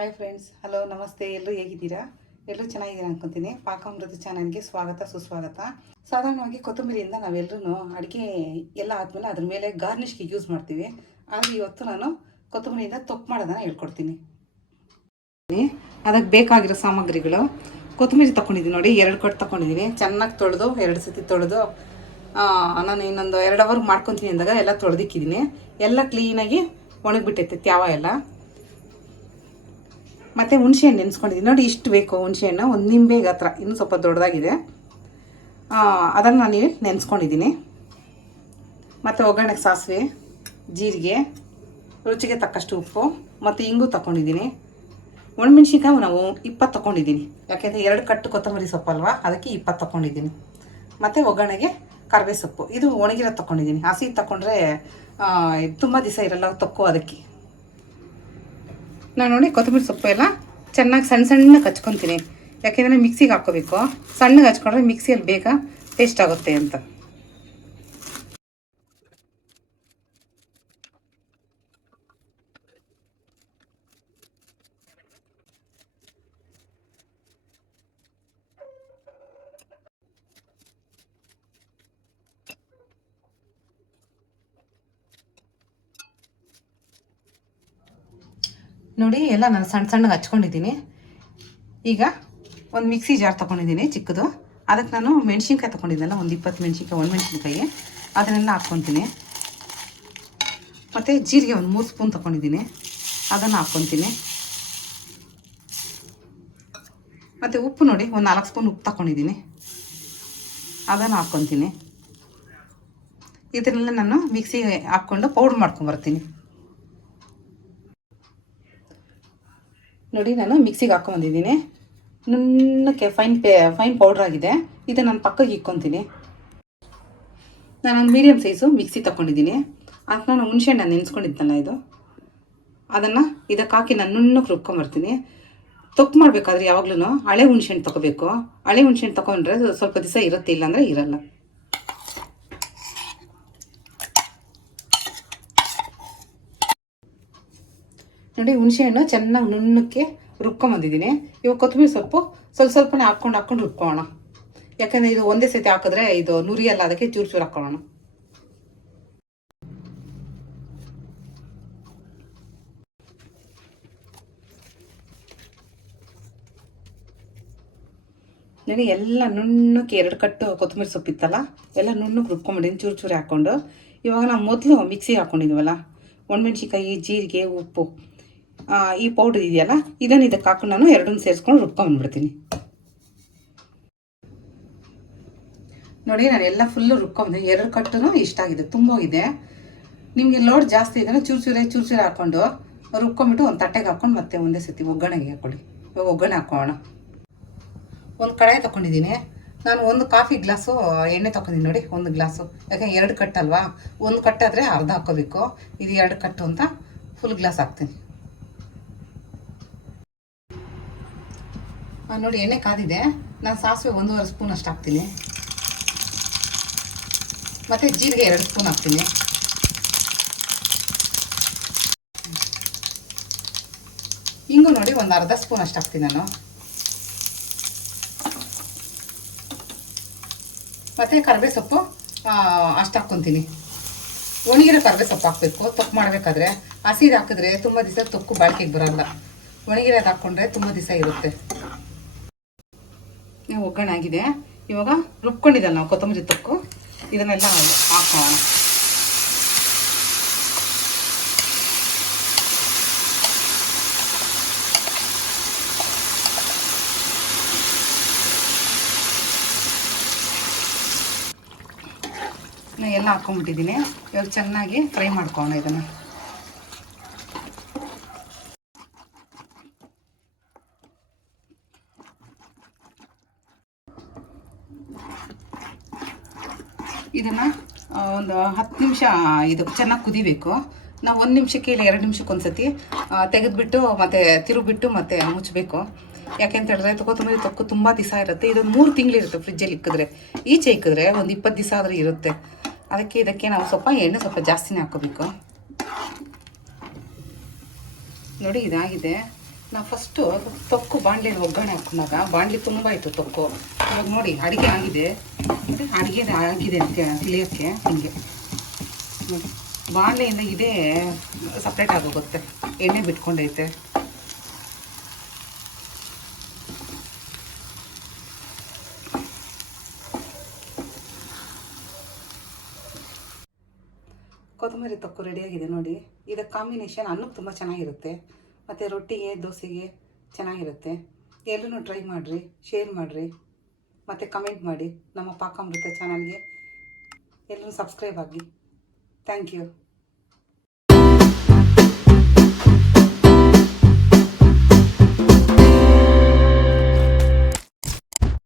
Hi friends, hello, ನಮಸ್ತೆ. ಎಲ್ಲರೂ ಹೇಗಿದ್ದೀರಾ? ಎಲ್ಲರೂ ಚೆನ್ನಾಗಿದ್ದೀರಾ ಅನ್ಕೊತೀನಿ. ಪಾಕ ಅಮೃತ ಚಾನಲ್ಗೆ ಸ್ವಾಗತ, ಸುಸ್ವಾಗತ. ಸಾಧಾರಣವಾಗಿ ಕೊತ್ತಂಬರಿಯಿಂದ ನಾವೆಲ್ಲರೂ ಅಡುಗೆ ಎಲ್ಲ ಆದಮೇಲೆ ಅದ್ರ ಮೇಲೆ ಗಾರ್ನಿಷ್ಗೆ ಯೂಸ್ ಮಾಡ್ತೀವಿ. ಆದರೆ ಇವತ್ತು ನಾನು ಕೊತ್ತಂಬರಿಯಿಂದ ತೊಕ್ಕು ಮಾಡೋದನ್ನು ಹೇಳ್ಕೊಡ್ತೀನಿ. ಅದಕ್ಕೆ ಬೇಕಾಗಿರೋ ಸಾಮಗ್ರಿಗಳು: ಕೊತ್ತಂಬರಿ ತೊಗೊಂಡಿದ್ದೀನಿ ನೋಡಿ, 2 ಕಟ್ ತೊಗೊಂಡಿದ್ದೀನಿ. ಚೆನ್ನಾಗಿ ತೊಳೆದು 2 ಸತಿ ತೊಳೆದು ನಾನು ಇನ್ನೊಂದು 2 ಅವರ್ ಮಾಡ್ಕೊತೀನಿ ಅಂದಾಗ ಎಲ್ಲ ತೊಳೆದಿಕ್ಕಿದ್ದೀನಿ. ಎಲ್ಲ ಕ್ಲೀನಾಗಿ ಒಣಗಿಬಿಟ್ಟೈತೆ ತ್ಯಾವ ಎಲ್ಲ. ಮತ್ತು ಹುಣಸೆಹಣ್ಣು ನೆನೆಸ್ಕೊಂಡಿದ್ದೀನಿ ನೋಡಿ, ಇಷ್ಟು ಬೇಕು ಹುಣಸೆಹಣ್ಣು. ಒಂದು ನಿಂಬೆ ಗಾತ್ರ, ಇನ್ನೂ ಸ್ವಲ್ಪ ದೊಡ್ಡದಾಗಿದೆ. ಅದನ್ನು ನಾನು ನೆನೆಸ್ಕೊಂಡಿದ್ದೀನಿ. ಮತ್ತು ಒಗ್ಗರಣೆಗೆ ಸಾಸಿವೆ, ಜೀರಿಗೆ, ರುಚಿಗೆ ತಕ್ಕಷ್ಟು ಉಪ್ಪು ಮತ್ತು ಇಂಗು ತಗೊಂಡಿದ್ದೀನಿ. ಒಣಮೆಣ್ಸಿನ್ಕಾಯಿ ನಾವು 20 ತಗೊಂಡಿದ್ದೀನಿ, ಯಾಕೆಂದರೆ 2 ಕಟ್ಟು ಕೊತ್ತಂಬರಿ ಸೊಪ್ಪು ಅಲ್ವಾ, ಅದಕ್ಕೆ 20 ತಗೊಂಡಿದ್ದೀನಿ. ಮತ್ತು ಒಗ್ಗರಣೆಗೆ ಕರಿಬೇವು ಸೊಪ್ಪು, ಇದು ಒಣಗಿರೋ ತಗೊಂಡಿದ್ದೀನಿ. ಹಸಿ ತಗೊಂಡ್ರೆ ತುಂಬ ದಿವಸ ಇರಲ್ಲ ತೊಕ್ಕು, ಅದಕ್ಕೆ ನಾನು ನೋಡಿ ಕೊತ್ತಂಬರಿ ಸೊಪ್ಪು ಎಲ್ಲ ಚೆನ್ನಾಗಿ ಸಣ್ಣಗೆ ಹಚ್ಕೊತೀನಿ. ಯಾಕೆಂದರೆ ಮಿಕ್ಸಿಗೆ ಹಾಕ್ಕೋಬೇಕು. ಸಣ್ಣಗೆ ಹಚ್ಕೊಂಡ್ರೆ ಮಿಕ್ಸಿಯಲ್ಲಿ ಬೇಗ ಟೇಸ್ಟ್ ಆಗುತ್ತೆ ಅಂತ. ನೋಡಿ, ಎಲ್ಲ ನಾನು ಸಣ್ಣಗೆ ಹಚ್ಕೊಂಡಿದ್ದೀನಿ. ಈಗ ಒಂದು ಮಿಕ್ಸಿ ಜಾರ್ ತೊಗೊಂಡಿದ್ದೀನಿ ಚಿಕ್ಕದು. ಅದಕ್ಕೆ ನಾನು ಮೆಣಸಿನ್ಕಾಯಿ ತೊಗೊಂಡಿದ್ದೆನಲ್ಲ, ಒಂದು 20 ಮೆಣಸಿನ್ಕಾಯಿ, ಒಣಮೆಣಸಿನ್ಕಾಯಿ, ಅದನ್ನೆಲ್ಲ ಹಾಕ್ಕೊತೀನಿ. ಮತ್ತು ಜೀರಿಗೆ ಒಂದು 3 ಸ್ಪೂನ್ ತೊಗೊಂಡಿದ್ದೀನಿ, ಅದನ್ನು ಹಾಕ್ಕೊತೀನಿ. ಮತ್ತು ಉಪ್ಪು ನೋಡಿ, ಒಂದು 4 ಸ್ಪೂನ್ ಉಪ್ಪು ತೊಗೊಂಡಿದ್ದೀನಿ, ಅದನ್ನು ಹಾಕ್ಕೊತೀನಿ. ಇದನ್ನೆಲ್ಲ ನಾನು ಮಿಕ್ಸಿಗೆ ಹಾಕ್ಕೊಂಡು ಪೌಡ್ರ್ ಮಾಡ್ಕೊಂಬರ್ತೀನಿ. ನೋಡಿ, ನಾನು ಮಿಕ್ಸಿಗೆ ಹಾಕ್ಕೊಂಬಂದಿದ್ದೀನಿ. ನುಣ್ಣಕ್ಕೆ ಫೈನ್ ಪೌಡ್ರ್ ಆಗಿದೆ. ಇದು ನಾನು ಪಕ್ಕಕ್ಕೆ ಇಕ್ಕೊತೀನಿ. ನಾನೊಂದು ಮೀಡಿಯಮ್ ಸೈಜು ಮಿಕ್ಸಿ ತೊಗೊಂಡಿದ್ದೀನಿ. ಅದಕ್ಕೆ ನಾನು ಹುಣಸೆಹಣ್ಣು ನೆನೆಸ್ಕೊಂಡಿದ್ದಲ್ಲ, ಅದನ್ನು ಇದಕ್ಕೆ ಹಾಕಿ ನಾನು ನುಣ್ಣಕ್ಕೆ ರುಬ್ಕೊಂಬರ್ತೀನಿ. ತೊಕ್ಕು ಮಾಡಬೇಕಾದ್ರೆ ಯಾವಾಗಲೂ ಹಳೆ ಹುಣಸೆಹಣ್ಣು ತೊಗೋಬೇಕು. ಹಳೆ ಹುಣಸೆಹಣ್ಣು ತೊಗೊಂಡ್ರೆ ಸ್ವಲ್ಪ ದಿವಸ ಇರುತ್ತೆ, ಇಲ್ಲಾಂದರೆ ಇರಲ್ಲ. ನೋಡಿ, ಹುಣಸೆಹಣ್ಣು ಚೆನ್ನಾಗಿ ನುಣ್ಣಕ್ಕೆ ರುಬ್ಕೊಂಬಂದಿದ್ದೀನಿ. ಇವಾಗ ಕೊತ್ತಂಬರಿ ಸೊಪ್ಪು ಸ್ವಲ್ಪನೇ ಹಾಕ್ಕೊಂಡು ರುಬ್ಕೊಳ್ಳೋಣ. ಯಾಕಂದರೆ ಇದು ಒಂದೇ ಸತಿ ಹಾಕಿದ್ರೆ ಇದು ನುರಿಯಲ್ಲ, ಅದಕ್ಕೆ ಚೂರು ಹಾಕ್ಕೊಳ್ಳೋಣ. ನೋಡಿ, ಎಲ್ಲ ನುಣ್ಣಕ್ಕೆ 2 ಕಟ್ಟು ಕೊತ್ತಂಬರಿ ಸೊಪ್ಪಿತ್ತಲ್ಲ, ಎಲ್ಲ ನುಣ್ಣಕ್ಕೆ ರುಬ್ಕೊಂಬಿಟ್ಟಿದ್ದೀನಿ ಚೂರು ಹಾಕ್ಕೊಂಡು. ಇವಾಗ ನಾವು ಮೊದಲು ಮಿಕ್ಸಿಗೆ ಹಾಕ್ಕೊಂಡಿದ್ವಲ್ಲ, ಒಣಮೆಣ್ಸಿನ್ಕಾಯಿ, ಜೀರಿಗೆ, ಉಪ್ಪು, ಈ ಪೌಡ್ರ್ ಇದೆಯಲ್ಲ, ಇದನ್ನು ಇದಕ್ಕೆ ಹಾಕೊಂಡು ನಾನು 2 ಸೇರಿಸ್ಕೊಂಡು ರುಬ್ಕೊಂಡ್ಬಿಡ್ತೀನಿ. ನೋಡಿ, ನಾನು ಎಲ್ಲ ಫುಲ್ಲು ರುಬ್ಕೊಂಡೆ. 2 ಕಟ್ಟು ಇಷ್ಟ ಆಗಿದೆ, ತುಂಬ ಹೋಗಿದೆ. ನಿಮಗೆ ಲೋಡ್ ಜಾಸ್ತಿ ಇದನ್ನು ಚೂರು ಹಾಕ್ಕೊಂಡು ರುಬ್ಕೊಂಬಿಟ್ಟು ಒಂದು ತಟ್ಟೆಗೆ ಹಾಕ್ಕೊಂಡು ಮತ್ತೆ ಒಂದೇ ಸತಿ ಒಗ್ಗರಣೆಗೆ ಹಾಕ್ಕೊಳ್ಳಿ. ಇವಾಗ ಒಗ್ಗರಣೆ ಹಾಕೋಣ. ಒಂದು ಕಡಾಯಿ ತೊಗೊಂಡಿದ್ದೀನಿ. ನಾನು 1 ಕಾಫಿ ಗ್ಲಾಸು ಎಣ್ಣೆ ತೊಗೊಂಡಿದ್ದೀನಿ ನೋಡಿ, 1 ಗ್ಲಾಸು. ಯಾಕಂದ್ರೆ 2 ಕಟ್ಟಲ್ವಾ, 1 ಕಟ್ಟಾದರೆ ಅರ್ಧ ಹಾಕ್ಕೋಬೇಕು. ಇದು 2 ಕಟ್ಟು ಅಂತ ಫುಲ್ ಗ್ಲಾಸ್ ಹಾಕ್ತೀನಿ. ನೋಡಿ, ಎಣ್ಣೆ ಕಾದಿದೆ. ನಾನು ಸಾಸಿವೆ 1.5 ಸ್ಪೂನ್ ಅಷ್ಟು ಹಾಕ್ತೀನಿ. ಮತ್ತು ಜೀರಿಗೆ 2 ಸ್ಪೂನ್ ಹಾಕ್ತೀನಿ. ಇಂಗು ನೋಡಿ, ಒಂದು ಅರ್ಧ ಸ್ಪೂನ್ ಅಷ್ಟು ಹಾಕ್ತೀನಿ ನಾನು. ಮತ್ತು ಕರಿಬೇವು ಸೊಪ್ಪು ಅಷ್ಟು ಹಾಕ್ಕೊತೀನಿ. ಒಣಗಿರೋ ಕರಿಬೇವು ಸೊಪ್ಪು ಹಾಕಬೇಕು ತೊಕ್ಕು ಮಾಡಬೇಕಾದ್ರೆ. ಹಸಿದು ಹಾಕಿದ್ರೆ ತುಂಬ ದಿವಸ ತೊಕ್ಕು ಬಾಳಿಕೆಗೆ ಬರೋಲ್ಲ. ಒಣಗಿರೋದು ಹಾಕ್ಕೊಂಡ್ರೆ ತುಂಬ ದಿವಸ ಇರುತ್ತೆ. ಒಗ್ಗರಣೆ ಆಗಿದೆ. ಇವಾಗ ರುಬ್ಕೊಂಡಿದ್ದಲ್ಲ ನಾವು ಕೊತ್ತಂಬರಿ ತೊಕ್ಕು, ಇದನ್ನೆಲ್ಲ ಹಾಕೋಣ. ಎಲ್ಲ ಹಾಕ್ಕೊಂಬಿಟ್ಟಿದ್ದೀನಿ. ಇವಾಗ ಚೆನ್ನಾಗಿ ಫ್ರೈ ಮಾಡ್ಕೊಳ್ಳೋಣ ಇದನ್ನು. ಇದನ್ನು ಒಂದು 10 ನಿಮಿಷ ಇದು ಚೆನ್ನಾಗಿ ಕುದಿಬೇಕು. ನಾವು 1 ನಿಮಿಷಕ್ಕೆ ಇಲ್ಲ 2 ನಿಮಿಷಕ್ಕೆ ಒಂದು ಸತಿ ತೆಗೆದುಬಿಟ್ಟು ಮತ್ತು ತಿರುಗಿಬಿಟ್ಟು ಮತ್ತು ಮುಚ್ಚಬೇಕು. ಯಾಕೆಂತ ಹೇಳಿದ್ರೆ ಕೊತ್ತಂಬರಿ ತೊಕ್ಕು ತುಂಬ ದಿವಸ ಇರುತ್ತೆ. ಇದೊಂದು 3 ತಿಂಗಳಿರುತ್ತೆ ಫ್ರಿಜ್ಜಲ್ಲಿ ಇಕ್ಕಿದ್ರೆ. ಈಚೆ ಇಕ್ಕಿದ್ರೆ ಒಂದು 20 ದಿವಸ ಆದರೂ ಇರುತ್ತೆ. ಅದಕ್ಕೆ ಇದಕ್ಕೆ ನಾವು ಎಣ್ಣೆ ಸ್ವಲ್ಪ ಜಾಸ್ತಿನೇ ಹಾಕ್ಕೋಬೇಕು. ನೋಡಿ, ಇದಾಗಿದೆ. ನಾವು ಫಸ್ಟು ತೊಕ್ಕು ಬಾಣಲೆಯಲ್ಲಿ ಒಗ್ಗರಣೆ ಹಾಕೊಂಡಾಗ ಬಾಣಲೆ ತುಂಬ ಇತ್ತು ತೊಕ್ಕು. ಇವಾಗ ನೋಡಿ ಅಡುಗೆ ಆಗಿದೆ, ಅಡುಗೆ ಆಗಿದೆ ಅಂತ ತಿಳಿಯೋಕ್ಕೆ ಹಿಂಗೆ ನೋಡಿ ಬಾಣಲೆಯಿಂದ ಇದೇ ಸಪ್ರೇಟ್ ಆಗೋಗುತ್ತೆ, ಎಣ್ಣೆ ಬಿಟ್ಕೊಂಡೈತೆ. ಕೊತ್ತಂಬರಿ ತೊಕ್ಕು ರೆಡಿಯಾಗಿದೆ ನೋಡಿ. ಇದಕ್ಕೆ ಕಾಂಬಿನೇಷನ್ ಅನ್ನಕ್ಕೆ ತುಂಬ ಚೆನ್ನಾಗಿರುತ್ತೆ, ಮತ್ತು ರೊಟ್ಟಿಗೆ ದೋಸೆಗೆ ಚೆನ್ನಾಗಿರುತ್ತೆ. ಎಲ್ಲರೂ ಟ್ರೈ ಮಾಡಿರಿ, ಶೇರ್ ಮಾಡಿರಿ, ಮತ್ತು ಕಮೆಂಟ್ ಮಾಡಿ. ನಮ್ಮ ಪಾಕಾಮೃತ ಚಾನಲ್ಗೆ ಎಲ್ಲರೂ ಸಬ್ಸ್ಕ್ರೈಬ್ ಆಗಿ. Thank you.